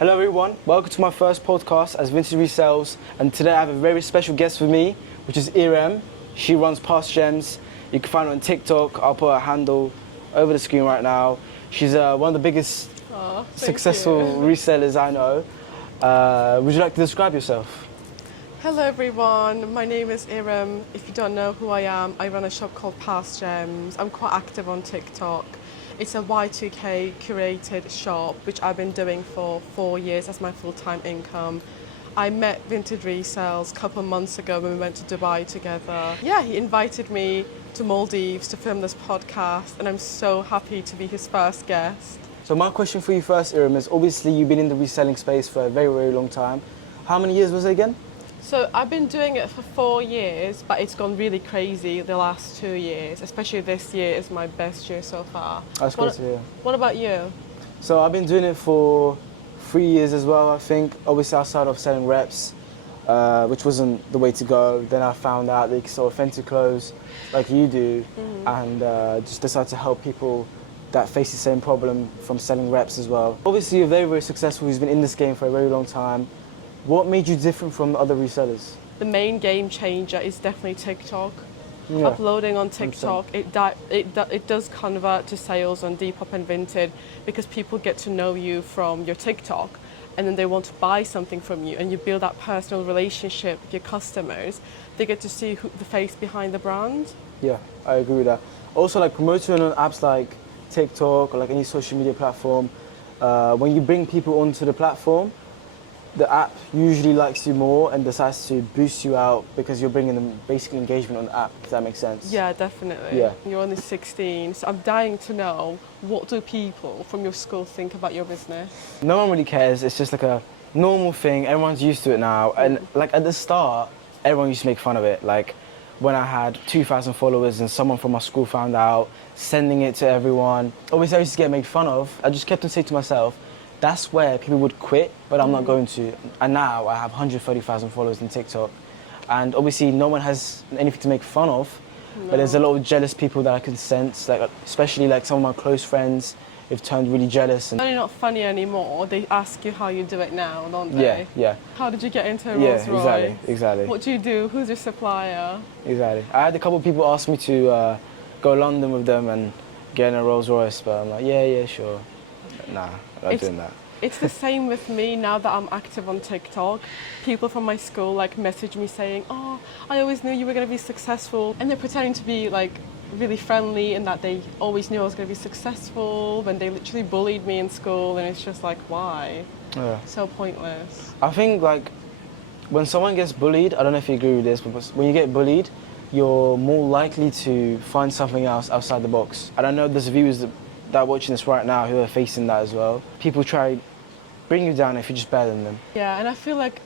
Hello everyone, welcome to my first podcast as Vintage Resells, and today I have a very special guest with me, which is Ayra. She runs Past Gems. You can find her on TikTok. I'll put her handle over the screen right now. She's one of the biggest successful resellers I know. Would you like to describe yourself? Hello everyone, my name is Ayra. If you don't know who I am, I run a shop called Past Gems. I'm quite active on TikTok. It's a Y2K curated shop, which I've been doing for 4 years as my full-time income. I met Vinted Resells a couple of months ago when we went to Dubai together. Yeah, he invited me to Maldives to film this podcast, and I'm so happy to be his first guest. So my question for you first, Ayra, is obviously you've been in the reselling space for a very, very long time. How many years was it again? So I've been doing it for 4 years, but it's gone really crazy the last 2 years, especially this year is my best year so far. That's great to hear. What about you? So I've been doing it for 3 years as well, I think. Obviously I started off selling reps, which wasn't the way to go. Then I found out that you can sell authentic clothes like you do, and just decided to help people that face the same problem from selling reps as well. Obviously you're very, very successful. You've been in this game for a very long time. What made you different from other resellers? The main game changer is definitely TikTok. Yeah. Uploading on TikTok, it does convert to sales on Depop and Vinted because people get to know you from your TikTok, and then they want to buy something from you, and you build that personal relationship with your customers. They get to see the face behind the brand. Yeah, I agree with that. Also, like promoting on apps like TikTok or like any social media platform, when you bring people onto the platform, the app usually likes you more and decides to boost you out because you're bringing them basic engagement on the app, if that makes sense. Yeah, definitely. Yeah. You're only 16, so I'm dying to know, what do people from your school think about your business? No one really cares. It's just like a normal thing. Everyone's used to it now. And like at the start, everyone used to make fun of it. Like when I had 2,000 followers and someone from my school found out, sending it to everyone. Obviously I used to get made fun of. I just kept on saying to myself, that's where people would quit, but I'm not going to. And now I have 130,000 followers on TikTok. And obviously no one has anything to make fun of, but there's a lot of jealous people that I can sense, like especially like some of my close friends who've turned really jealous. And They're not funny anymore. They ask you how you do it now, don't they? Yeah. How did you get into Rolls Royce? Yeah, exactly. What do you do? Who's your supplier? Exactly. I had a couple of people ask me to go to London with them and get in a Rolls Royce, but I'm like, yeah, sure. Nah, I'm not doing that. It's the same with me now that I'm active on TikTok. People from my school like message me saying, oh, I always knew you were going to be successful. And they're pretending to be like really friendly and that they always knew I was going to be successful when they literally bullied me in school, and it's just like, why? Yeah. So pointless. I think like when someone gets bullied, I don't know if you agree with this, but when you get bullied, you're more likely to find something else outside the box. And I know there's viewers that are watching this right now who are facing that as well. People try bring you down if you're just better than them. Yeah, and I feel like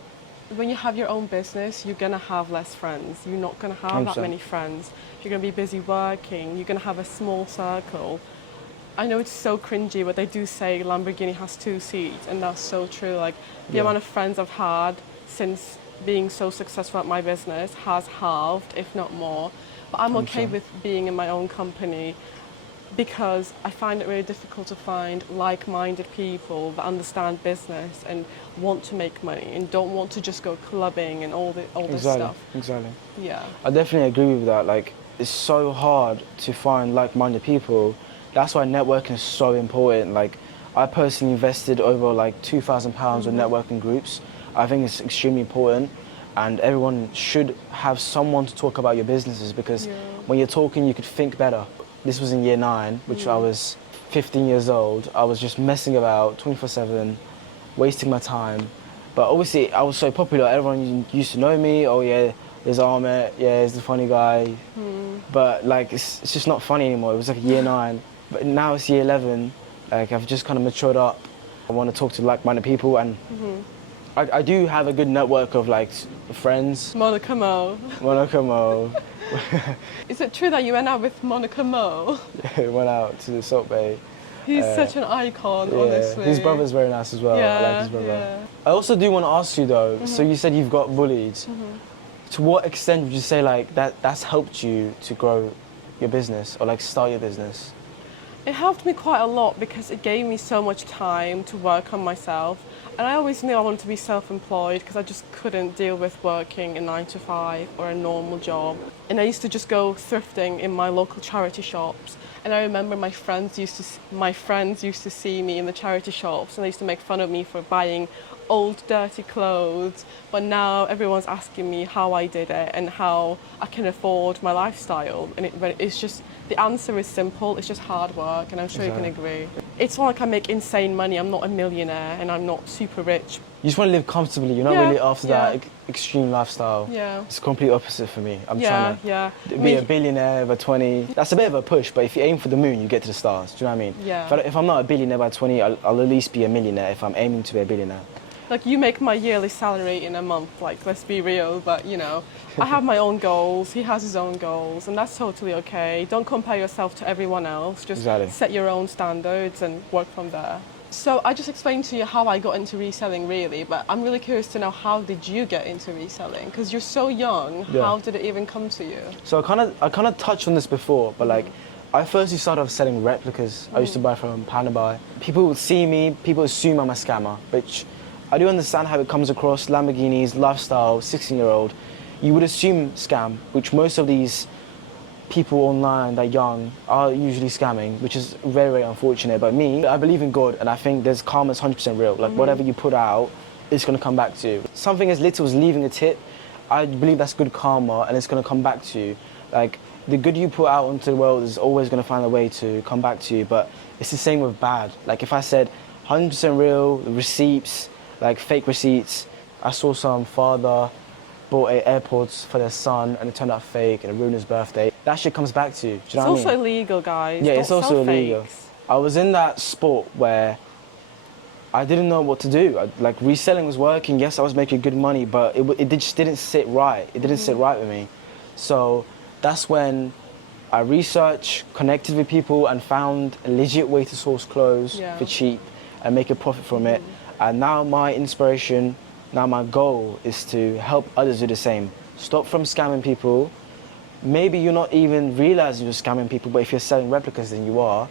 when you have your own business, you're gonna have less friends. You're not gonna have 100%. that many friends. You're gonna be busy working. You're gonna have a small circle. I know it's so cringy, but they do say Lamborghini has 2 seats, and that's so true. Like the amount of friends I've had since being so successful at my business has halved, if not more. But I'm okay with being in my own company, because I find it really difficult to find like-minded people that understand business and want to make money and don't want to just go clubbing and all this stuff. Exactly. Yeah. I definitely agree with that. Like, it's so hard to find like-minded people. That's why networking is so important. Like, I personally invested over like £2,000 on networking groups. I think it's extremely important, and everyone should have someone to talk about your businesses, because when you're talking, you could think better. This was in year 9, which I was 15 years old. I was just messing about 24/7, wasting my time. But obviously, I was so popular. Everyone used to know me. Oh yeah, there's Ahmed. Yeah, he's the funny guy. But like, it's just not funny anymore. It was like year 9, but now it's year 11. Like, I've just kind of matured up. I want to talk to like-minded people, and I do have a good network of like friends. Monica Mo. Is it true that you went out with Monica Mo? Yeah, went out to the Salt Bay. He's such an icon, honestly. His brother's very nice as well. Yeah, I like his brother. Yeah. I also do want to ask you though, so you said you've got bullied. To what extent would you say like that's helped you to grow your business or like start your business? It helped me quite a lot because it gave me so much time to work on myself. And I always knew I wanted to be self-employed because I just couldn't deal with working a 9 to 5 or a normal job. And I used to just go thrifting in my local charity shops. And I remember my friends used to see me in the charity shops, and they used to make fun of me for buying old dirty clothes. But now everyone's asking me how I did it and how I can afford my lifestyle. And it's just, the answer is simple. It's just hard work, and I'm sure you can agree. It's not like I make insane money. I'm not a millionaire and I'm not super rich. You just want to live comfortably. You're not really after that extreme lifestyle. Yeah. It's the complete opposite for me. I'm trying to be a billionaire by 20. That's a bit of a push, but if you aim for the moon, you get to the stars. Do you know what I mean? Yeah. If I'm not a billionaire by 20, I'll at least be a millionaire if I'm aiming to be a billionaire. Like, you make my yearly salary in a month, like, let's be real, but you know, I have my own goals, he has his own goals, and that's totally okay. Don't compare yourself to everyone else, just set your own standards and work from there. So I just explained to you how I got into reselling, really, but I'm really curious to know, how did you get into reselling? Because you're so young, how did it even come to you? So I kind of touched on this before, but like, I firstly started off selling replicas. I used to buy from Panama. People would see me, people assume I'm a scammer, which I do understand how it comes across. Lamborghinis, lifestyle, 16-year-old. You would assume scam, which most of these people online that young are usually scamming, which is very, very unfortunate. But me, I believe in God, and I think there's karma's 100% real. Like, whatever you put out, it's going to come back to you. Something as little as leaving a tip, I believe that's good karma, and it's going to come back to you. Like, the good you put out into the world is always going to find a way to come back to you, but it's the same with bad. Like, if I said 100% real, receipts, like fake receipts, I saw some father bought AirPods for their son and it turned out fake and it ruined his birthday. That shit comes back to you. Do you know what I mean? It's also illegal, guys. Yeah, Don't it's also illegal. fakes. I was in that sport where I didn't know what to do. Like, reselling was working. Yes, I was making good money, but it just didn't sit right. It didn't sit right with me. So that's when I researched, connected with people, and found a legit way to source clothes for cheap and make a profit from it. And now my inspiration, now my goal is to help others do the same. Stop from scamming people. Maybe you're not even realizing you're scamming people, but if you're selling replicas, then you are.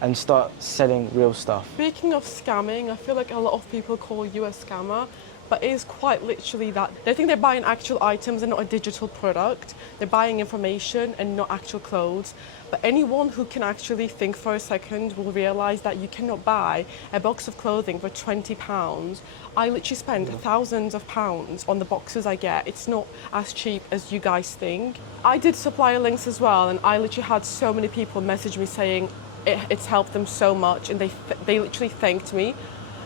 And start selling real stuff. Speaking of scamming, I feel like a lot of people call you a scammer, but it is quite literally that. They think they're buying actual items and not a digital product. They're buying information and not actual clothes. But anyone who can actually think for a second will realize that you cannot buy a box of clothing for £20. I literally spend thousands of pounds on the boxes I get. It's not as cheap as you guys think. I did supplier links as well, and I literally had so many people message me saying it's helped them so much, and they literally thanked me.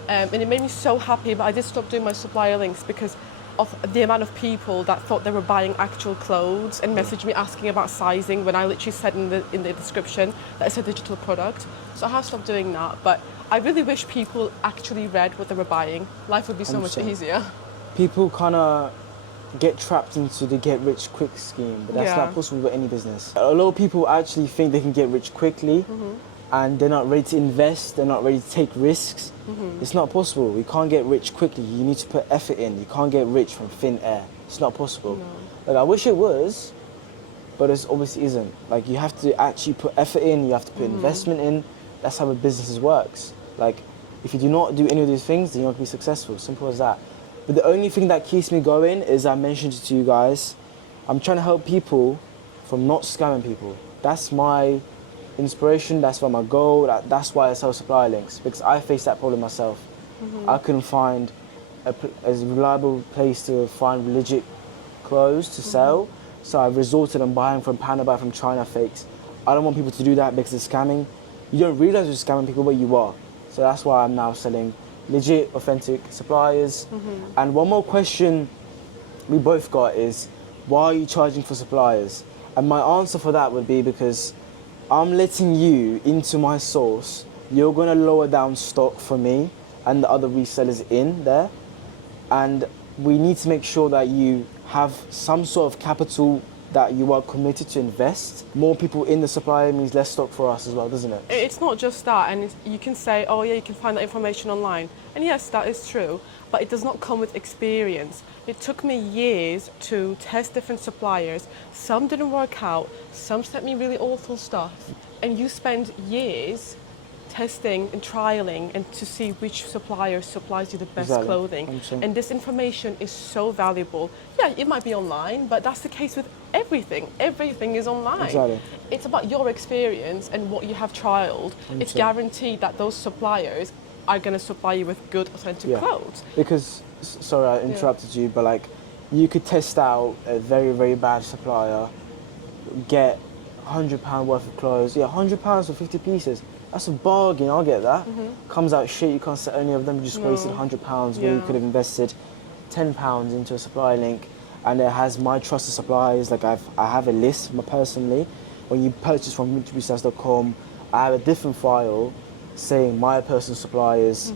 And it made me so happy, but I did stop doing my supplier links because of the amount of people that thought they were buying actual clothes and messaged me asking about sizing when I literally said in the description that it's a digital product. So I have stopped doing that, but I really wish people actually read what they were buying. Life would be so much easier. People kind of get trapped into the get rich quick scheme, but that's not possible with any business. A lot of people actually think they can get rich quickly, and they're not ready to invest, they're not ready to take risks. It's not possible. You can't get rich quickly. You need to put effort in. You can't get rich from thin air. It's not possible. Like, I wish it was, but it obviously isn't. Like, you have to actually put effort in, you have to put investment in. That's how a business works. Like, if you do not do any of these things, then you're not going to be successful. Simple as that. But the only thing that keeps me going is, I mentioned it to you guys, I'm trying to help people from not scamming people. That's my inspiration, that's why my goal, that's why I sell supplier links, because I faced that problem myself. I couldn't find a reliable place to find legit clothes to sell, so I resorted on buying from Panama, from China fakes. I don't want people to do that because it's scamming. You don't realize you're scamming people, but you are. So that's why I'm now selling legit, authentic suppliers. And one more question we both got is, why are you charging for suppliers? And my answer for that would be because I'm letting you into my source. You're going to lower down stock for me and the other resellers in there. And we need to make sure that you have some sort of capital that you are committed to invest. More people in the supplier means less stock for us as well, doesn't it? It's not just that, and you can say, oh yeah, you can find that information online. And yes, that is true, but it does not come with experience. It took me years to test different suppliers. Some didn't work out, some sent me really awful stuff. and you spend years testing and trialing and to see which supplier supplies you the best Exactly. clothing. 100%. And this information is so valuable. Yeah, it might be online, but that's the case with everything. Everything is online. Exactly. It's about your experience and what you have trialed. It's 100%. guaranteed that those suppliers are going to supply you with good, authentic clothes. Because, sorry I interrupted you, but like, you could test out a very, very bad supplier, get £100 worth of clothes, £100 for 50 pieces. That's a bargain, I'll get that. Comes out shit, you can't sell any of them, you just wasted £100 where you could have invested £10 into a supply link. And it has my trusted suppliers, like I have a list personally. When you purchase from vintageresellers.com, I have a different file saying my personal suppliers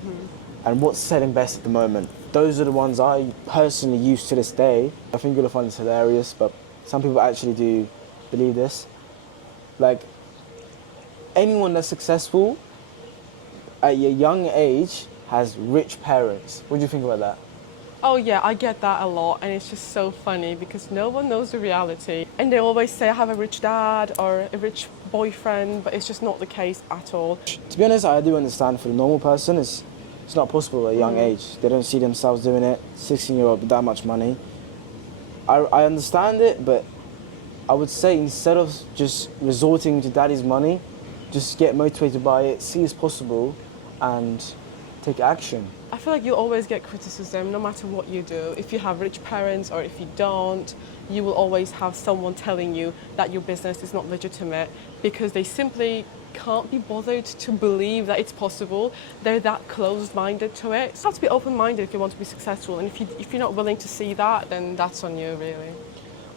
and what's selling best at the moment. Those are the ones I personally use to this day. I think you're gonna find this hilarious, but some people actually do believe this. Like, anyone that's successful at a young age has rich parents. What do you think about that? Oh yeah, I get that a lot, and it's just so funny because no one knows the reality. And they always say I have a rich dad or a rich boyfriend, but it's just not the case at all. To be honest, I do understand for the normal person, it's not possible at a young age. They don't see themselves doing it. 16-year-old with that much money. I understand it, but I would say instead of just resorting to daddy's money, just get motivated by it, see it's possible, and take action. I feel like you always get criticism no matter what you do. If you have rich parents or if you don't, you will always have someone telling you that your business is not legitimate because they simply can't be bothered to believe that it's possible. They're that closed-minded to it. You have to be open-minded if you want to be successful, and if you're not willing to see that, then that's on you, really.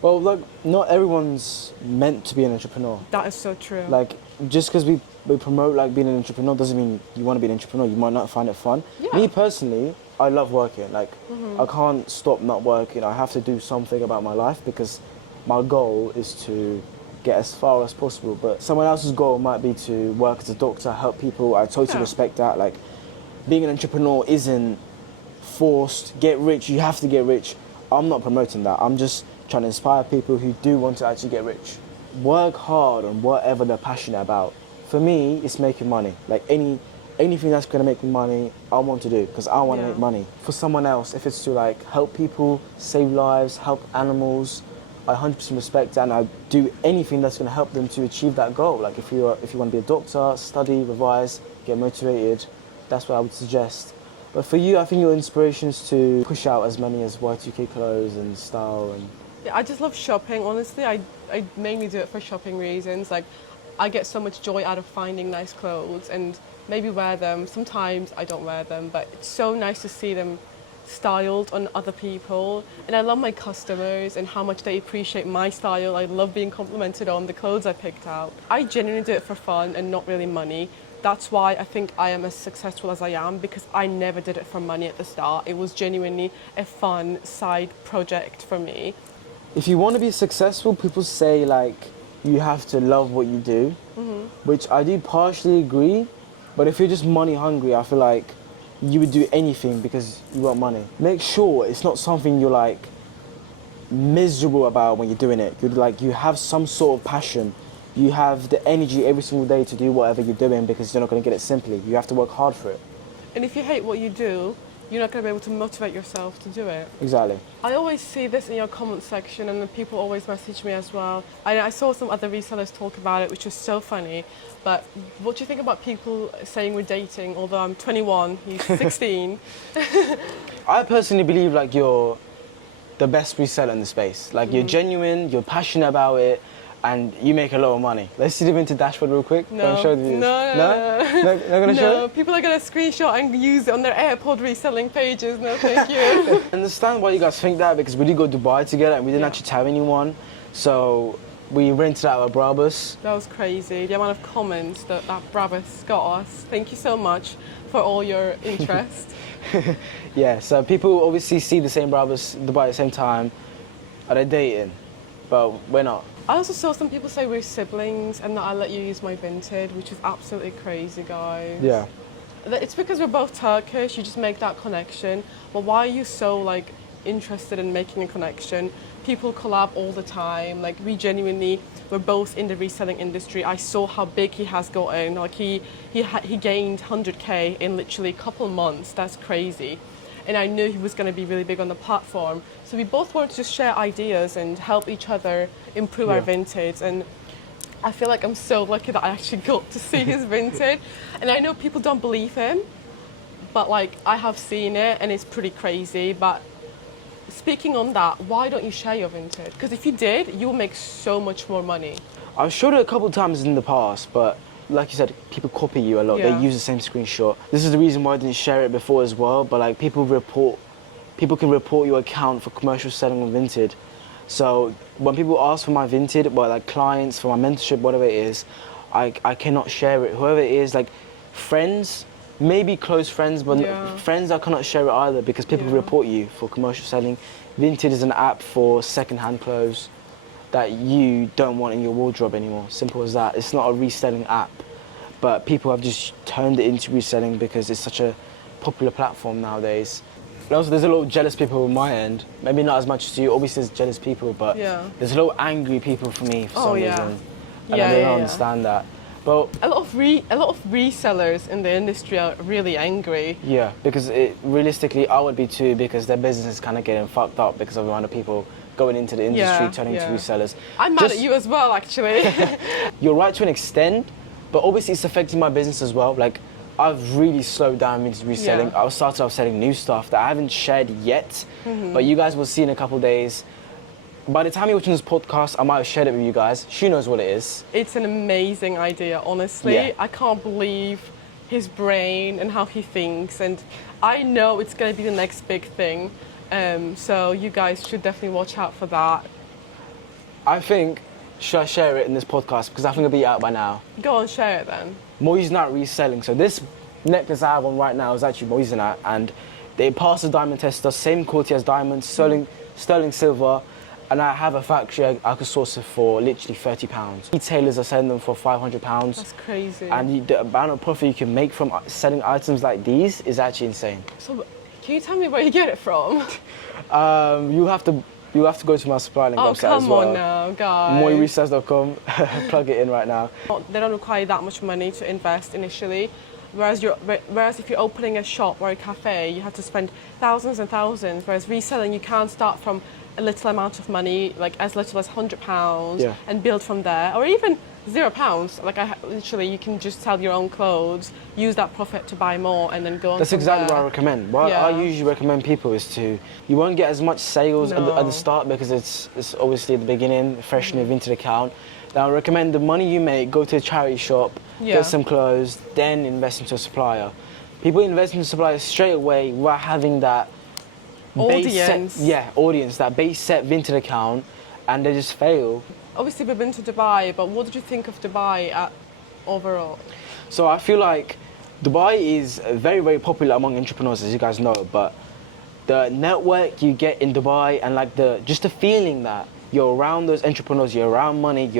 Well, look, not everyone's meant to be an entrepreneur. That is so true. Like, just because we promote like being an entrepreneur doesn't mean you want to be an entrepreneur. You might not find it fun. Yeah. Me personally, I love working. Like, I can't stop not working. I have to do something about my life because my goal is to get as far as possible. But someone else's goal might be to work as a doctor, help people. I totally respect that. Like, being an entrepreneur isn't forced. Get rich. You have to get rich. I'm not promoting that. I'm just trying to inspire people who do want to actually get rich. Work hard on whatever they're passionate about. For me, it's making money. Like anything that's gonna make me money, I want to do because I want to make money. For someone else, if it's to like help people, save lives, help animals, I 100% respect that, and I do anything that's gonna help them to achieve that goal. Like if you want to be a doctor, study, revise, get motivated, that's what I would suggest. But for you, I think your inspiration is to push out as many as Y2K clothes and style and. Yeah, I just love shopping, honestly. I mainly do it for shopping reasons. Like, I get so much joy out of finding nice clothes and maybe wear them. Sometimes I don't wear them, but it's so nice to see them styled on other people. And I love my customers and how much they appreciate my style. I love being complimented on the clothes I picked out. I genuinely do it for fun and not really money. That's why I think I am as successful as I am, because I never did it for money at the start. It was genuinely a fun side project for me. If you want to be successful, people say like you have to love what you do, which I do partially agree. But if you're just money hungry, I feel like you would do anything because you want money. Make sure it's not something you're like miserable about when you're doing it. You're like, you have some sort of passion. You have the energy every single day to do whatever you're doing because you're not going to get it simply. You have to work hard for it. And if you hate what you do, you're not going to be able to motivate yourself to do it. Exactly. I always see this in your comment section, and then people always message me as well. I saw some other resellers talk about it, which was so funny. But what do you think about people saying we're dating, although I'm 21, he's 16? I personally believe like you're the best reseller in the space. Like you're genuine, you're passionate about it, and you make a lot of money. Let's see the Vinted dashboard real quick. No. Show the viewers. No? Not gonna show No, it? people are going to screenshot and use it on their AirPod reselling pages. No, thank you. I understand why you guys think that, because we did go to Dubai together and we didn't actually tell anyone. So we rented out a Brabus. That was crazy. The amount of comments that Brabus got us. Thank you so much for all your interest. Yeah, so people obviously see the same Brabus in Dubai at the same time. Are they dating? But we're not. I also saw some people say we're siblings and that I let you use my Vinted, which is absolutely crazy, guys. Yeah. It's because we're both Turkish, you just make that connection. But why are you so like interested in making a connection. People collab all the time. Like we genuinely, we're both in the reselling industry. I saw how big he has gotten. Like he gained 100K in literally a couple months. That's crazy. And I knew he was going to be really big on the platform. So we both wanted to just share ideas and help each other improve our Vinted. And I feel like I'm so lucky that I actually got to see his Vinted. And I know people don't believe him, but like I have seen it and it's pretty crazy. But speaking on that, why don't you share your Vinted? Because if you did, you'll make so much more money. I've showed it a couple of times in the past, but like you said, people copy you a lot. Yeah. They use the same screenshot. This is the reason why I didn't share it before as well, but like people can report your account for commercial selling on Vinted. So when people ask for my Vinted, well, like clients, for my mentorship, whatever it is, I cannot share it. Whoever it is, like friends, maybe close friends, but friends I cannot share it either because people report you for commercial selling. Vinted is an app for second-hand clothes that you don't want in your wardrobe anymore. Simple as that. It's not a reselling app, but people have just turned it into reselling because it's such a popular platform nowadays. And also, there's a lot of jealous people on my end. Maybe not as much as you. Obviously, there's jealous people, but there's a lot of angry people for me for some reason. And I don't understand that. But a lot of resellers in the industry are really angry. Yeah, because realistically, I would be too, because their business is kind of getting fucked up because of the amount of people going into the industry, turning to resellers. I'm mad at you as well, actually. You're right to an extent, but obviously it's affecting my business as well. Like, I've really slowed down into reselling. I started off selling new stuff that I haven't shared yet, but you guys will see in a couple of days. By the time you're watching this podcast, I might have shared it with you guys. She knows what it is. It's an amazing idea, honestly. Yeah. I can't believe his brain and how he thinks, and I know it's going to be the next big thing. So you guys should definitely watch out for that. I think, should I share it in this podcast? Because I think it'll be out by now. Go on, share it then. Moissanite reselling. So this necklace I have on right now is actually Moissanite, and they passed the diamond tester, same quality as diamonds, sterling silver, and I have a factory I could source it for literally £30. Retailers are selling them for £500. That's crazy. And the amount of profit you can make from selling items like these is actually insane. So, can you tell me where you get it from? You have to go to my supply link website as well. Oh, come on now, guys. moiresellers.com. Plug it in right now. They don't require that much money to invest initially. Whereas if you're opening a shop or a cafe, you have to spend thousands and thousands. Whereas reselling, you can start from a little amount of money, like as little as £100, and build from there, or even £0. Like literally, you can just sell your own clothes, use that profit to buy more, and then go on. That's exactly what I recommend. What I usually recommend people is you won't get as much sales at the start because it's obviously the beginning, fresh new Vinted account. Now I recommend the money you make, go to a charity shop, get some clothes, then invest into a supplier. People invest into suppliers straight away without having that audience. Audience, that base set Vinted account, and they just fail. Obviously, we've been to Dubai, but what did you think of Dubai overall? So I feel like Dubai is very, very popular among entrepreneurs, as you guys know, but the network you get in Dubai and like just the feeling that you're around those entrepreneurs, you're around money,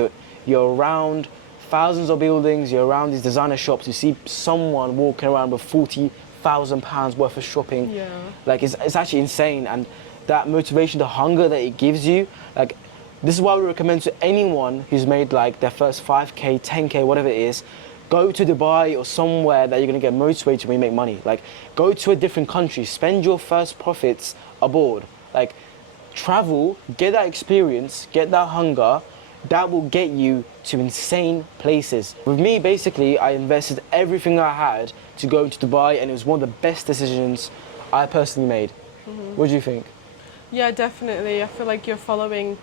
you're around thousands of buildings, you're around these designer shops, you see someone walking around with £40,000 worth of shopping. Like it's actually insane, and that motivation, the hunger that it gives you, like this is why we recommend to anyone who's made like their first 5K, 10K, whatever it is, go to Dubai or somewhere that you're gonna get motivated when you make money. Like go to a different country, spend your first profits abroad. Like travel, get that experience, get that hunger, that will get you to insane places. With me, basically, I invested everything I had to go to Dubai, and it was one of the best decisions I personally made. What do you think? Yeah, definitely. I feel like you're following.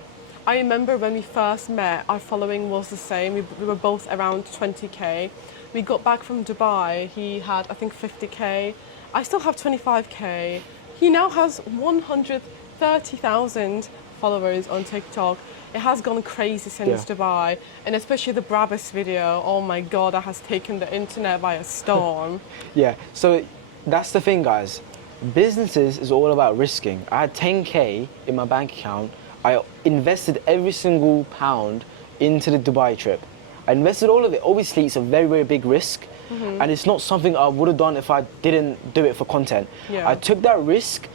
I remember when we first met, our following was the same. We were both around 20K. We got back from Dubai. He had, I think, 50K. I still have 25K. He now has 130,000 followers on TikTok. It has gone crazy since Dubai, and especially the Brabus video. Oh my God, that has taken the internet by a storm. So that's the thing, guys. Businesses is all about risking. I had 10K in my bank account. I invested every single pound into the Dubai trip. I invested all of it. Obviously, it's a very, very big risk, and it's not something I would have done if I didn't do it for content. I took that risk,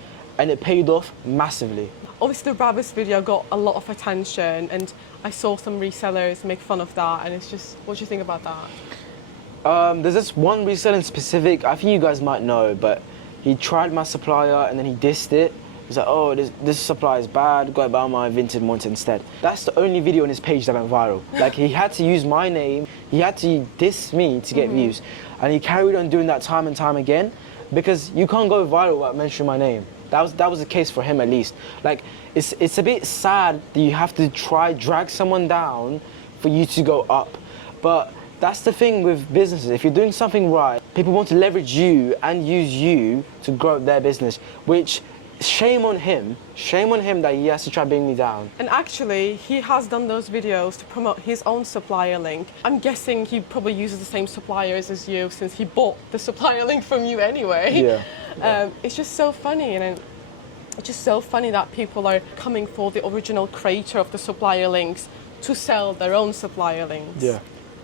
and it paid off massively. Obviously, the Brabus video got a lot of attention, and I saw some resellers make fun of that, and it's just, what do you think about that? There's this one reseller in specific, I think you guys might know, but he tried my supplier and then he dissed it. He's like, oh, this supply is bad, go buy my Vinted monitor instead. That's the only video on his page that went viral. Like, he had to use my name, he had to diss me to get views. And he carried on doing that time and time again, because you can't go viral without mentioning my name. That was the case for him, at least. Like, it's a bit sad that you have to drag someone down for you to go up. But that's the thing with businesses. If you're doing something right, people want to leverage you and use you to grow their business, which, shame on him that he has to try bring me down. And actually, he has done those videos to promote his own supplier link. I'm guessing he probably uses the same suppliers as you, since he bought the supplier link from you anyway. Yeah. It's just so funny, and it's just so funny that people are coming for the original creator of the supplier links to sell their own supplier links. Yeah.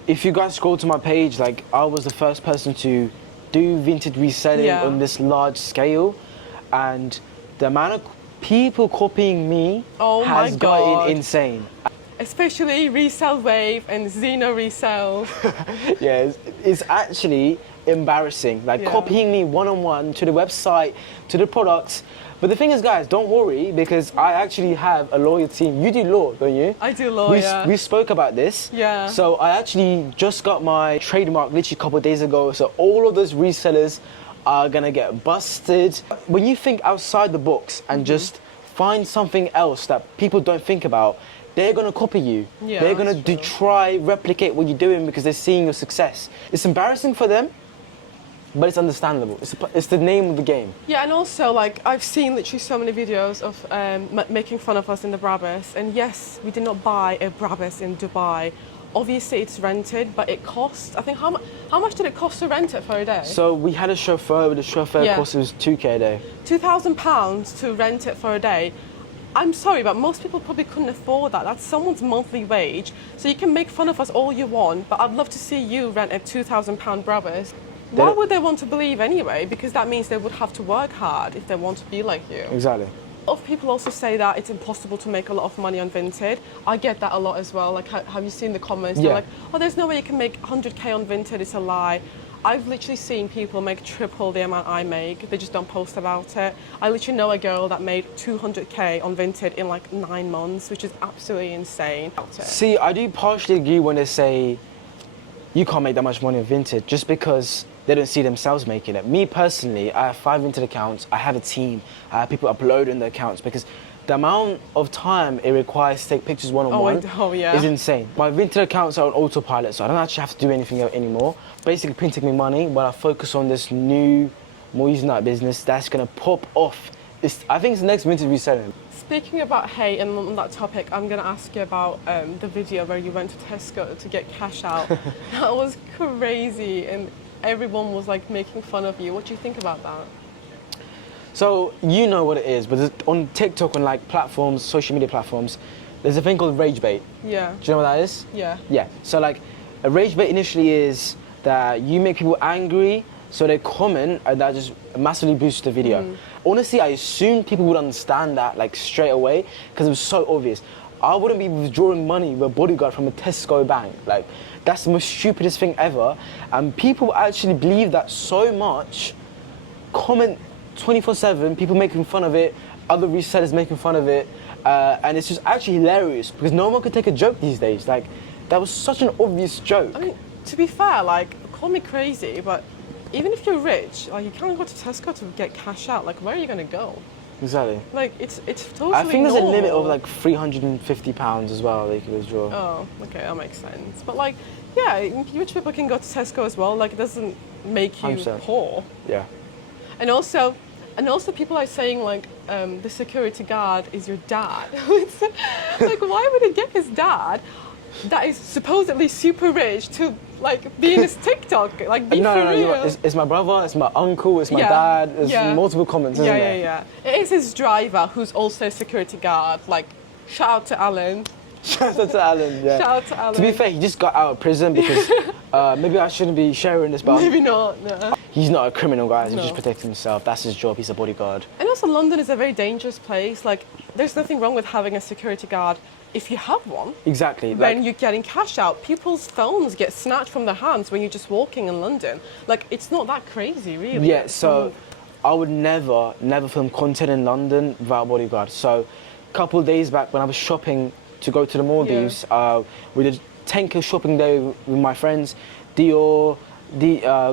If you guys scroll to my page, like, I was the first person to do Vinted reselling on this large scale, and the amount of people copying me has gotten insane. Especially Resale Wave and Zeno Resale. Yeah, it's actually embarrassing. Like, copying me one-on-one to the website, to the products. But the thing is, guys, don't worry, because I actually have a lawyer team. You do law, don't you? I do law, yeah. We spoke about this. Yeah. So I actually just got my trademark literally a couple of days ago. So all of those resellers are gonna get busted. When you think outside the box and just find something else that people don't think about, they're gonna copy you. Yeah, they're gonna try replicate what you're doing because they're seeing your success. It's embarrassing for them, but it's understandable. It's the name of the game. Yeah, and also, like, I've seen literally so many videos of making fun of us in the Brabus, and yes, we did not buy a Brabus in Dubai. Obviously, it's rented, but it costs, I think, how much did it cost to rent it for a day? So we had a chauffeur, but the chauffeur cost us £2,000 a day. £2,000 to rent it for a day. I'm sorry, but most people probably couldn't afford that. That's someone's monthly wage. So you can make fun of us all you want, but I'd love to see you rent a £2,000 Brabus. Why would they want to believe anyway? Because that means they would have to work hard if they want to be like you. Exactly. A lot of people also say that it's impossible to make a lot of money on Vinted. I get that a lot as well. Like, have you seen the comments? They're like, oh, there's no way you can make 100k on Vinted, it's a lie. I've literally seen people make triple the amount I make. They just don't post about it. I literally know a girl that made 200k on Vinted in like 9 months, which is absolutely insane. See, I do partially agree when they say you can't make that much money on Vinted just because they don't see themselves making it. Me personally, I have 5 Vinted accounts, I have a team, I have people uploading the accounts because the amount of time it requires to take pictures one-on-one is insane. My Vinted accounts are on autopilot, so I don't actually have to do anything anymore. Basically printing me money while I focus on this new, more using that business that's gonna pop off. I think it's the next Vinted reselling. Speaking about hate, and on that topic, I'm going to ask you about the video where you went to Tesco to get cash out. That was crazy, and everyone was like making fun of you. What do you think about that? So, you know what it is, but on TikTok, on like platforms, social media platforms, there's a thing called rage bait. Yeah. Do you know what that is? Yeah. Yeah. So like, a rage bait initially is that you make people angry, so they comment, and that just massively boosts the video. Honestly, I assumed people would understand that like straight away, because it was so obvious. I wouldn't be withdrawing money with a bodyguard from a Tesco bank. Like, that's the most stupidest thing ever. And people actually believe that so much, comment 24/7, people making fun of it, other resellers making fun of it, and it's just actually hilarious because no one can take a joke these days. Like, that was such an obvious joke. I mean, to be fair, like, call me crazy, but even if you're rich, like, you can't go to Tesco to get cash out. Like, where are you going to go? Exactly. Like, it's totally I think there's normal. a limit of like £350 as well that you can withdraw. Oh, okay, that makes sense. But like, yeah, rich people can go to Tesco as well. Like, it doesn't make you 100%. poor. Yeah. And also people are saying like the security guard is your dad. It's, like, why would he get his dad, that is supposedly super rich, to like be in his TikTok? Like, be for real. No, it's my brother, it's my uncle, it's my dad. There's multiple comments, isn't there? Yeah. It is his driver who's also a security guard. Like, shout out to Alan. Shout out to Alan, yeah. Shout out to Alan. To be fair, he just got out of prison because maybe I shouldn't be sharing this, but maybe not. No. he's not a criminal, guys. He's No. just protecting himself. That's his job. He's a bodyguard. And also, London is a very dangerous place. Like, there's nothing wrong with having a security guard if you have one. Exactly. When you're getting cash out, people's phones get snatched from their hands when you're just walking in London. Like, it's not that crazy, really. Yeah, so I would never film content in London without a bodyguard. So a couple of days back when I was shopping to go to the Maldives, we did 10K shopping day with my friends, Dior,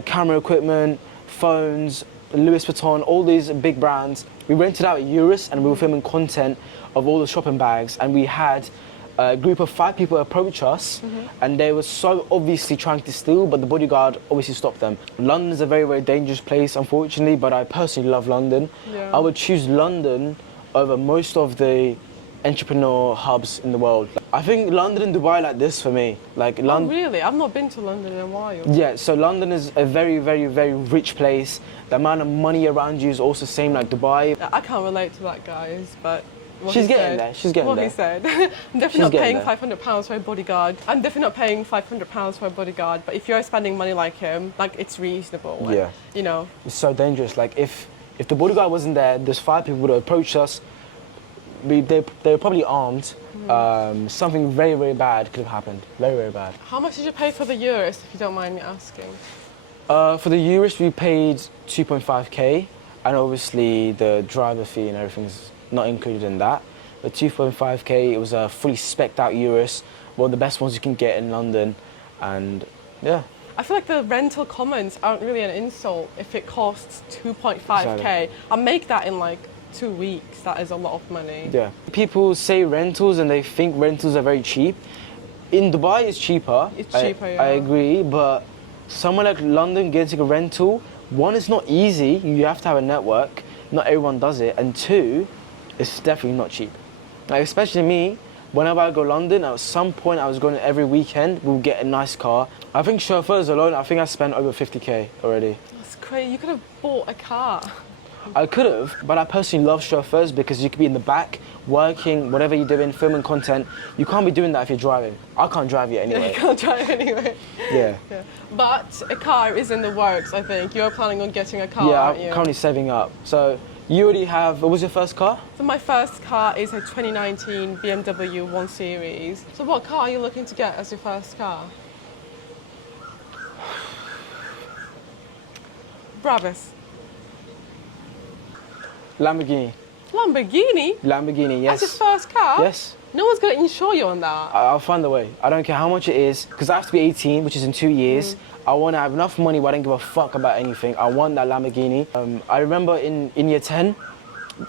camera equipment, phones, Louis Vuitton, all these big brands. We rented out a Eurus and we were filming content of all the shopping bags, and we had a group of 5 people approach us, and they were so obviously trying to steal, but the bodyguard obviously stopped them. London is a very, very dangerous place, unfortunately, but I personally love London. Yeah. I would choose London over most of the entrepreneur hubs in the world. I think London and Dubai like this for me. Like Oh, London. really? I've not been to London in a while. Yeah, so London is a very, very, very rich place. The amount of money around you is also the same like Dubai. I can't relate to that, guys, but what She's he getting said- there, she's getting what there. he said. I'm definitely She's not getting paying there. £500 for a bodyguard. I'm definitely not paying £500 for a bodyguard, but if you're spending money like him, like, it's reasonable. And, Yeah. you know. It's so dangerous. Like if the bodyguard wasn't there, there's 5 people would have approached us. They were probably armed. Something very, very bad could have happened. Very, very bad. How much did you pay for the Euros, if you don't mind me asking? For the Eurus, we paid 2.5k, and obviously the driver fee and everything's not included in that. But 2.5k, it was a fully spec'd out Eurus, one of the best ones you can get in London, and yeah. I feel like the rental comments aren't really an insult if it costs 2.5k. Exactly. I'll make that in like 2 weeks. That is a lot of money. Yeah. People say rentals and they think rentals are very cheap. In Dubai, it's cheaper. It's cheaper, yeah. I agree, but somewhere like London, getting a rental, one, it's not easy. You have to have a network. Not everyone does it. And 2, it's definitely not cheap. Like, especially me, whenever I go to London, at some point I was going every weekend, we'll get a nice car. I think chauffeurs alone, I think I spent over 50k already. That's crazy. You could have bought a car. I could have, but I personally love chauffeurs because you could be in the back, working, whatever you're doing, filming content. You can't be doing that if you're driving. I can't drive yet Yeah, anyway. you can't drive anyway. Yeah. Yeah. But a car is in the works, I think. You're planning on getting a car, Yeah, aren't I'm you? currently saving up. So you already have, what was your first car? So my first car is a 2019 BMW 1 Series. So what car are you looking to get as your first car? Brabus. Lamborghini. Lamborghini? Lamborghini, yes. That's your first car? Yes. No one's going to insure you on that. I'll find a way. I don't care how much it is, because I have to be 18, which is in 2 years. I want to have enough money where I don't give a fuck about anything. I want that Lamborghini. I remember in year 10,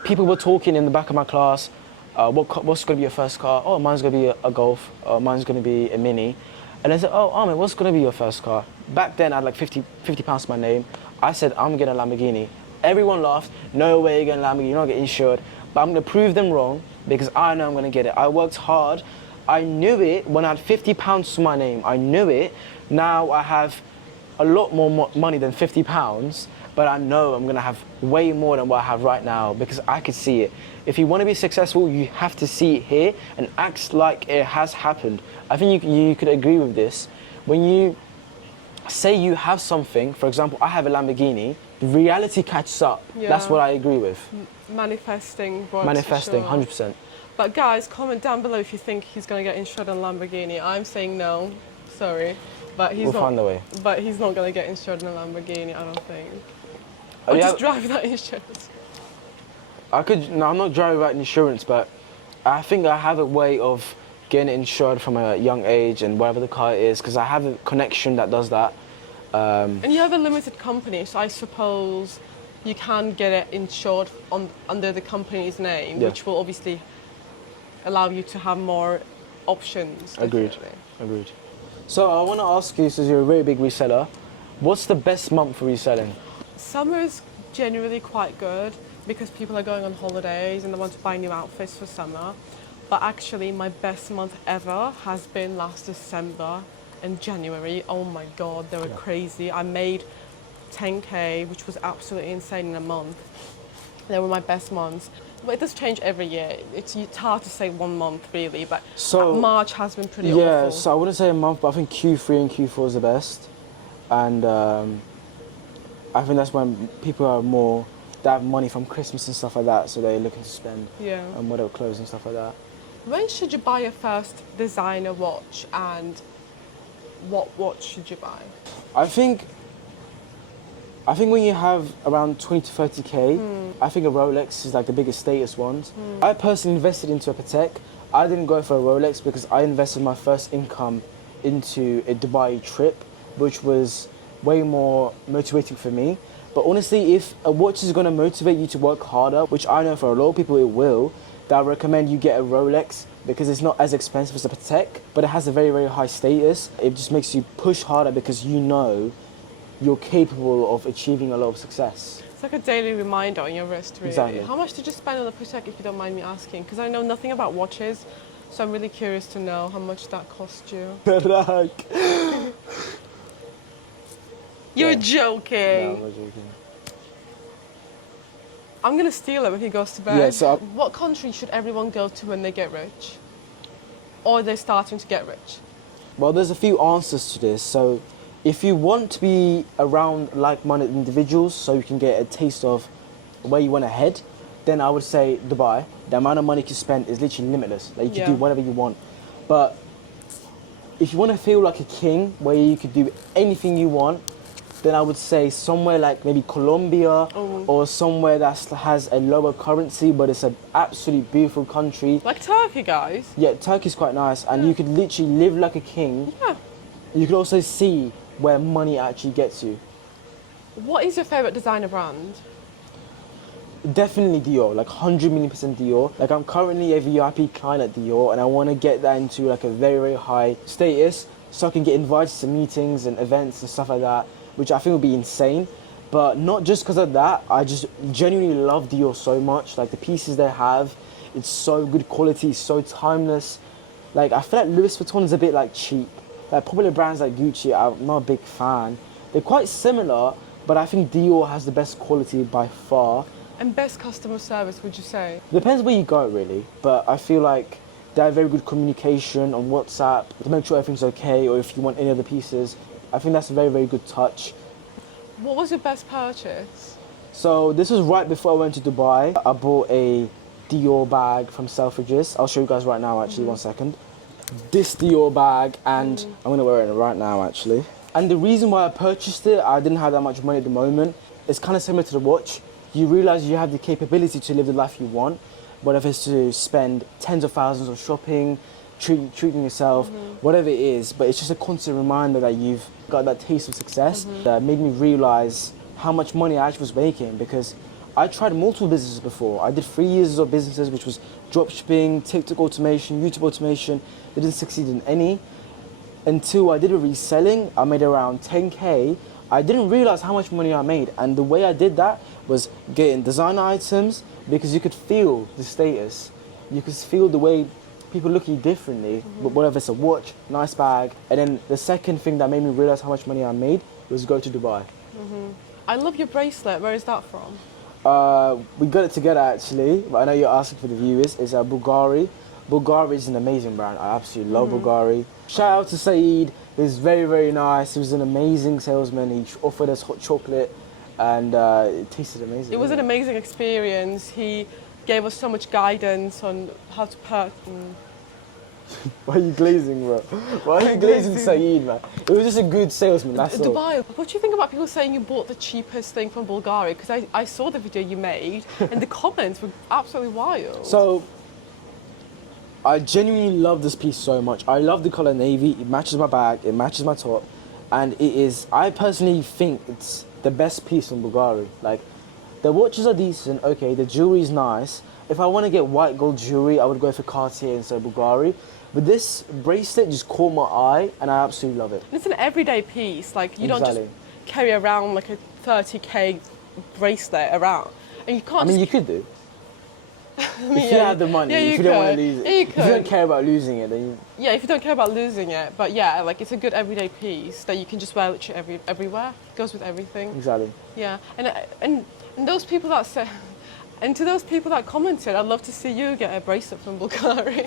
people were talking in the back of my class, what's going to be your first car? Oh, mine's going to be a Golf. Mine's going to be a Mini. And they said, oh, Ahmed, what's going to be your first car? Back then, I had like 50 pounds to my name. I said, I'm getting a Lamborghini. Everyone laughed. No way you're getting a Lamborghini, you're not getting insured. But I'm going to prove them wrong because I know I'm going to get it. I worked hard. I knew it when I had 50 pounds to my name. I knew it. Now I have a lot more money than 50 pounds, but I know I'm going to have way more than what I have right now because I could see it. If you want to be successful, you have to see it here and act like it has happened. I think you could agree with this. When you say you have something, for example, I have a Lamborghini, reality catches up. Yeah. That's what I agree with. Manifesting works. Manifesting, for sure. 100%. But guys, comment down below if you think he's going to get insured on Lamborghini. I'm saying no. Sorry. But he's We'll not, find a way. But he's not going to get insured on a Lamborghini, I don't think. Oh, Or yeah. just drive without insurance. No, I'm not driving about insurance, but I think I have a way of getting it insured from a young age and whatever the car is, because I have a connection that does that. And you have a limited company, so I suppose you can get it insured under the company's name, Yeah. which will obviously allow you to have more options. Agreed. Definitely. Agreed. So I want to ask you, since you're a very big reseller, what's the best month for reselling? Summer is generally quite good because people are going on holidays and they want to buy new outfits for summer. But actually, my best month ever has been last December and January. Oh my God, they were crazy. I made 10K, which was absolutely insane in a month. They were my best months. But it does change every year. It's hard to say 1 month really, but March has been pretty awful. So I wouldn't say a month, but I think Q3 and Q4 is the best. And I think that's when people are more, they have money from Christmas and stuff like that, so they're looking to spend on model clothes and stuff like that. When should you buy your first designer watch, and what watch should you buy? I think when you have around 20 to 30k, I think a Rolex is like the biggest status ones. I personally invested into a Patek. I didn't go for a Rolex because I invested my first income into a Dubai trip, which was way more motivating for me. But honestly, if a watch is going to motivate you to work harder, which I know for a lot of people it will, then I recommend you get a Rolex because it's not as expensive as a Patek, but it has a very, very high status. It just makes you push harder because you know you're capable of achieving a lot of success. It's like a daily reminder on your wrist, really. Exactly. How much did you spend on the Patek, if you don't mind me asking? Because I know nothing about watches, so I'm really curious to know how much that cost you. You're joking. No, I'm not joking. I'm going to steal it when he goes to bed. Yeah, so what country should everyone go to when they get rich? Or they're starting to get rich? Well, there's a few answers to this. So if you want to be around like-minded individuals so you can get a taste of where you want to head, then I would say Dubai. The amount of money you can spend is literally limitless. Like, you can do whatever you want. But if you want to feel like a king, where you could do anything you want, then I would say somewhere like maybe Colombia or somewhere that has a lower currency, but it's an absolutely beautiful country. Like Turkey, guys. Yeah, Turkey's quite nice, and you could literally live like a king. Yeah. You could also see where money actually gets you. What is your favourite designer brand? Definitely Dior, like 100 million % Dior. Like, I'm currently a VIP client at Dior, and I want to get that into like a very, very high status so I can get invited to meetings and events and stuff like that, which I think would be insane. But not just because of that, I just genuinely love Dior so much. Like, the pieces they have, it's so good quality, so timeless. Like, I feel like Louis Vuitton's a bit like cheap. Like, popular brands like Gucci, I'm not a big fan. They're quite similar, but I think Dior has the best quality by far. And best customer service, would you say? Depends where you go, really. But I feel like they have very good communication on WhatsApp to make sure everything's okay, or if you want any other pieces. I think that's a very, very good touch. What was your best purchase? So this was right before I went to Dubai. I bought a Dior bag from Selfridges. I'll show you guys right now, actually, 1 second. This Dior bag, and I'm gonna wear it right now, actually. And the reason why I purchased it, I didn't have that much money at the moment. It's kind of similar to the watch. You realize you have the capability to live the life you want, whether it's to spend tens of thousands on shopping, treating yourself, whatever it is, but it's just a constant reminder that you've got that taste of success that made me realize how much money I actually was making, because I tried multiple businesses before. I did 3 years of businesses, which was dropshipping, TikTok automation, YouTube automation. I didn't succeed in any until I did a reselling. I made around 10k. I didn't realize how much money I made, and the way I did that was getting designer items, because you could feel the status. You could feel the way people look at you differently, but whether it's a watch, nice bag. And then the second thing that made me realize how much money I made was go to Dubai. I love your bracelet. Where is that from? We got it together, actually, but I know you're asking for the viewers. It's Bulgari. Bulgari is an amazing brand. I absolutely love Bulgari. Shout out to Saeed. He was very, very nice. He was an amazing salesman. He offered us hot chocolate, and it tasted amazing. It was an amazing experience. He gave us so much guidance on how to purchase. Why are you glazing, bro? Why are you glazing Saeed, man? It was just a good salesman, that's all. Dubai, what do you think about people saying you bought the cheapest thing from Bulgaria? Because I saw the video you made, and the comments were absolutely wild. So, I genuinely love this piece so much. I love the color navy. It matches my bag, it matches my top, and it is, I personally think it's the best piece from Bulgari. Like, the watches are decent, okay, the jewelry is nice. If I want to get white gold jewelry, I would go for Cartier instead of Bulgari. But this bracelet just caught my eye, and I absolutely love it. It's an everyday piece. Like, you don't just Exactly. carry around like a 30k bracelet around. And you can't I mean, just you could do. If you yeah, have the money, yeah, if you you don't want could. to lose it. Yeah, you If you don't could. care about losing it, then you... Yeah, if you don't care about losing it. But yeah, like, it's a good everyday piece that you can just wear literally everywhere. It goes with everything. Exactly. Yeah, and those people that say, and to those people that commented, I'd love to see you get a bracelet from Bulgari.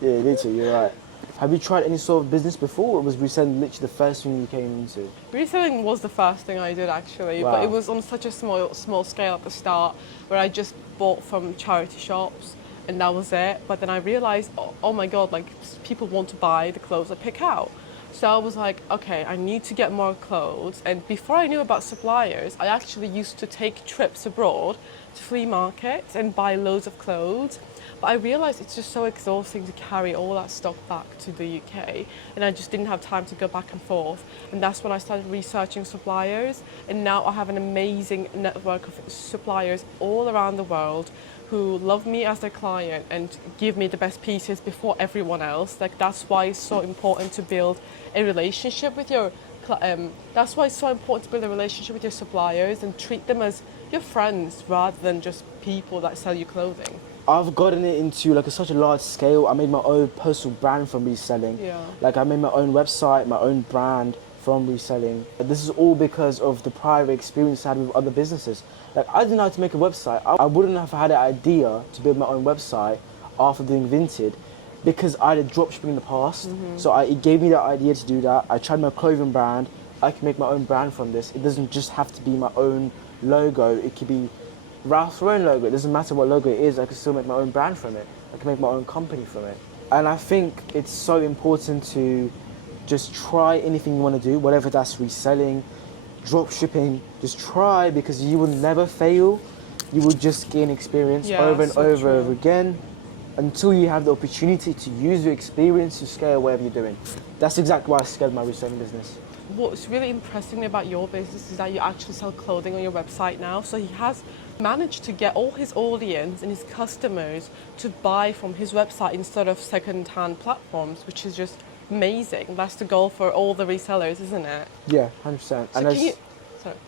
Yeah, literally, you're right. Have you tried any sort of business before, or was reselling literally the first thing you came into? Reselling was the first thing I did actually, but Wow. it was on such a small scale at the start where I just bought from charity shops and that was it. But then I realized, oh my God, like people want to buy the clothes I pick out. So I was like, okay, I need to get more clothes. And before I knew about suppliers, I actually used to take trips abroad to flea markets and buy loads of clothes. But I realised it's just so exhausting to carry all that stuff back to the UK, and I just didn't have time to go back and forth. And that's when I started researching suppliers, and now I have an amazing network of suppliers all around the world who love me as their client and give me the best pieces before everyone else. Like that's why it's so important to build a relationship with your that's why it's so important to build a relationship with your suppliers and treat them as your friends rather than just people that sell you clothing. I've gotten it into like such a large scale. I made my own personal brand from reselling. Yeah. Like I made my own website, my own brand from reselling. This is all because of the prior experience I had with other businesses. Like I didn't know how to make a website. I wouldn't have had an idea to build my own website after doing Vinted because I did dropshipping in the past. So it gave me that idea to do that. I tried my clothing brand. I can make my own brand from this. It doesn't just have to be my own logo. It could be Ralph's own logo. It doesn't matter what logo it is. I can still make my own brand from it. I can make my own company from it. And I think it's so important to just try anything you want to do, whatever that's reselling, drop shipping. Just try because you will never fail. You will just gain experience over and over again until you have the opportunity to use your experience to scale whatever you're doing. That's exactly why I scaled my reselling business. What's really impressing me about your business is that you actually sell clothing on your website now. So he has managed to get all his audience and his customers to buy from his website instead of second-hand platforms, which is just amazing. That's the goal for all the resellers, isn't it? Yeah, 100%.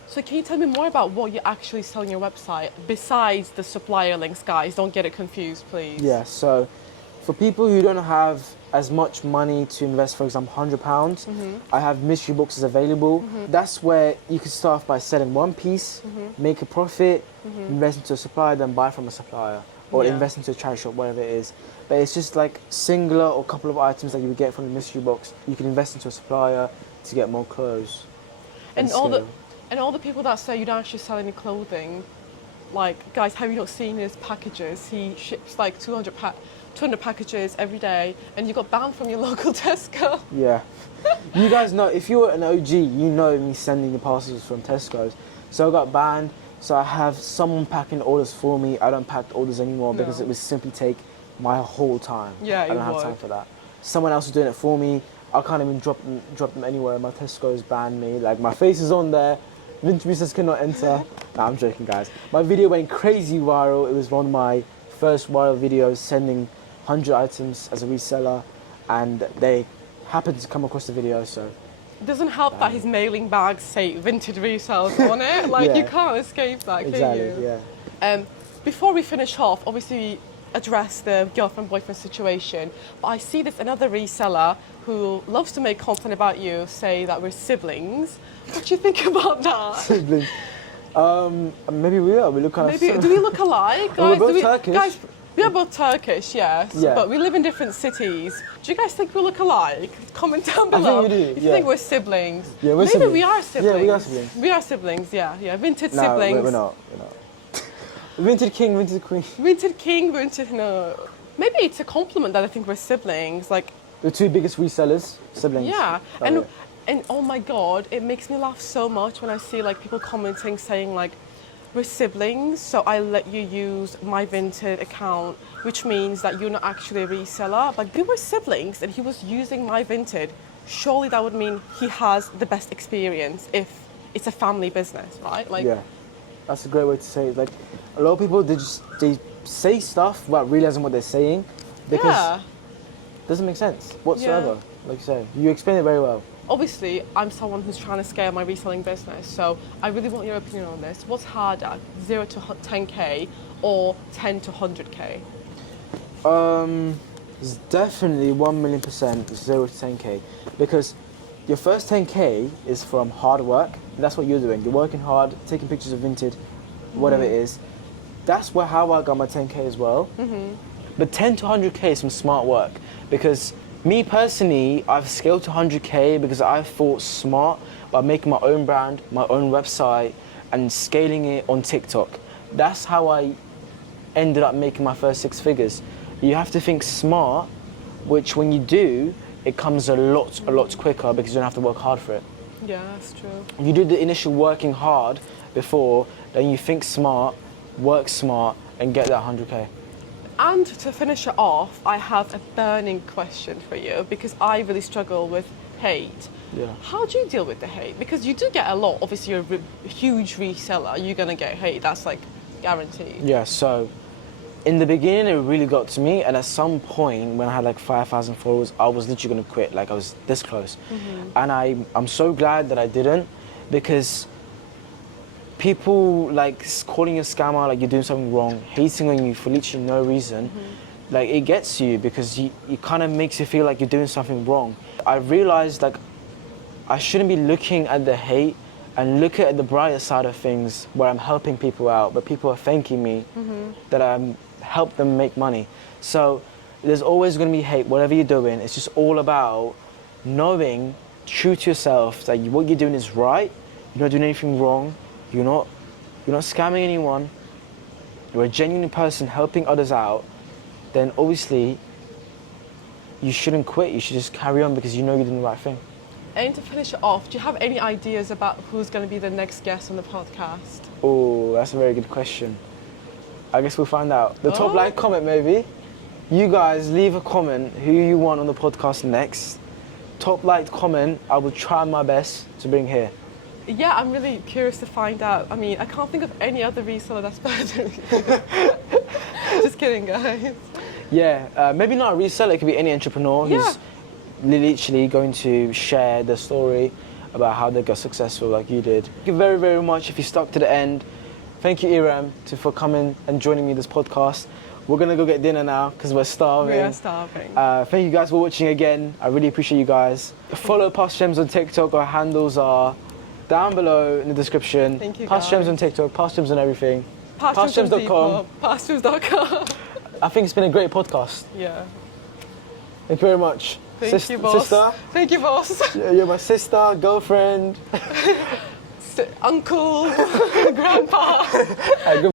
So can you tell me more about what you actually sell on your website besides the supplier links, guys? Don't get it confused, please. Yeah, so for people who don't have as much money to invest, for example, £100, I have mystery boxes available. That's where you can start by selling one piece, make a profit, invest into a supplier, then buy from a supplier, or invest into a charity shop, whatever it is. But it's just like singular or couple of items that you would get from the mystery box. You can invest into a supplier to get more clothes. And all the people that say you don't actually sell any clothing, like, guys, have you not seen his packages? He ships like 200 packages every day, and you got banned from your local Tesco. Yeah. You guys know, if you're an OG, you know me sending the parcels from Tesco's. So I got banned, so I have someone packing orders for me. I don't pack orders anymore because it would simply take my whole time. Yeah, I don't have time for that. Someone else is doing it for me. I can't even drop them anywhere. My Tesco's banned me. Like, my face is on there. Vintage business cannot enter. Nah, I'm joking, guys. My video went crazy viral. It was one of my first viral videos, sending 100 items as a reseller, and they happened to come across the video, so. It doesn't help that his mailing bags say Vintage Resales on it. Like, you can't escape that, can you? Yeah. Before we finish off, obviously address the girlfriend-boyfriend situation, but I see there's another reseller who loves to make content about you, say that we're siblings. What do you think about that? Siblings. Maybe we are. We look kind of similar. Do we look alike? Well, we're both Turkish. Guys, we are both Turkish, yes, but we live in different cities. Do you guys think we look alike? Comment down below. I think we do, if you think we're siblings. Yeah, we're Maybe siblings. we are siblings. Yeah, we are siblings. We are siblings, yeah. Vintage No, siblings. we're not. Vintage king, vintage queen. Vintage king, vintage no. Maybe it's a compliment that I think we're siblings. Like, the two biggest resellers, siblings. yeah, and oh my God, it makes me laugh so much when I see like people commenting saying like, we're siblings, so I let you use my Vinted account, which means that you're not actually a reseller. But we were siblings and he was using my Vinted. Surely that would mean he has the best experience if it's a family business, right? Like, yeah, that's a great way to say it. Like, a lot of people, they say stuff without realizing what they're saying because it doesn't make sense whatsoever. Like you say, you explain it very well. Obviously, I'm someone who's trying to scale my reselling business, so I really want your opinion on this. What's harder, 0 to 10K or 10 to 100K? It's definitely 1,000,000% 0 to 10K, because your first 10K is from hard work. And that's what you're doing. You're working hard, taking pictures of Vinted, whatever it is. That's how I got my 10K as well. But 10 to 100K is some smart work, because Me personally, I've scaled to 100K because I thought smart by making my own brand, my own website, and scaling it on TikTok. That's how I ended up making my first 6 figures. You have to think smart, which when you do, it comes a lot quicker because you don't have to work hard for it. Yeah, that's true. You do the initial working hard before, then you think smart, work smart, and get that 100K. And to finish it off, I have a burning question for you because I really struggle with hate. Yeah. How do you deal with the hate? Because you do get a lot. Obviously, you're a huge reseller. You're gonna get hate. That's like guaranteed. Yeah, so in the beginning, it really got to me, and at some point when I had like 5,000 followers, I was literally gonna quit. Like I was this close, and I'm so glad that I didn't, because people like calling you a scammer, like you're doing something wrong, hating on you for literally no reason, like it gets you because it kind of makes you feel like you're doing something wrong. I realized like I shouldn't be looking at the hate and look at the brighter side of things where I'm helping people out, but people are thanking me that I'm help them make money. So there's always going to be hate, whatever you're doing. It's just all about knowing, true to yourself, that what you're doing is right. You're not doing anything wrong. You're not scamming anyone. You're a genuine person helping others out. Then obviously you shouldn't quit. You should just carry on because you know you're doing the right thing. And to finish it off, do you have any ideas about who's going to be the next guest on the podcast? Oh, that's a very good question. I guess we'll find out. The top Oh. like comment maybe. You guys leave a comment who you want on the podcast next. Top liked comment, I will try my best to bring here. Yeah, I'm really curious to find out. I mean, I can't think of any other reseller that's better than you. Just kidding, guys. Yeah, maybe not a reseller, it could be any entrepreneur who's literally going to share their story about how they got successful like you did. Thank you very, very much if you stuck to the end. Thank you, Ayra, for coming and joining me this podcast. We're gonna go get dinner now because we're starving. We are starving. Thank you guys for watching again. I really appreciate you guys. Follow Past Gems on TikTok. Our handles are down below in the description. Thank you, Past Gems guys. on TikTok, Past Gems on everything. Pastgems.com. Pastgems.com. I think it's been a great podcast. Yeah. Thank you very much. Thank you, boss. Sister. Thank you, boss. You're my sister, girlfriend. Uncle, grandpa. Good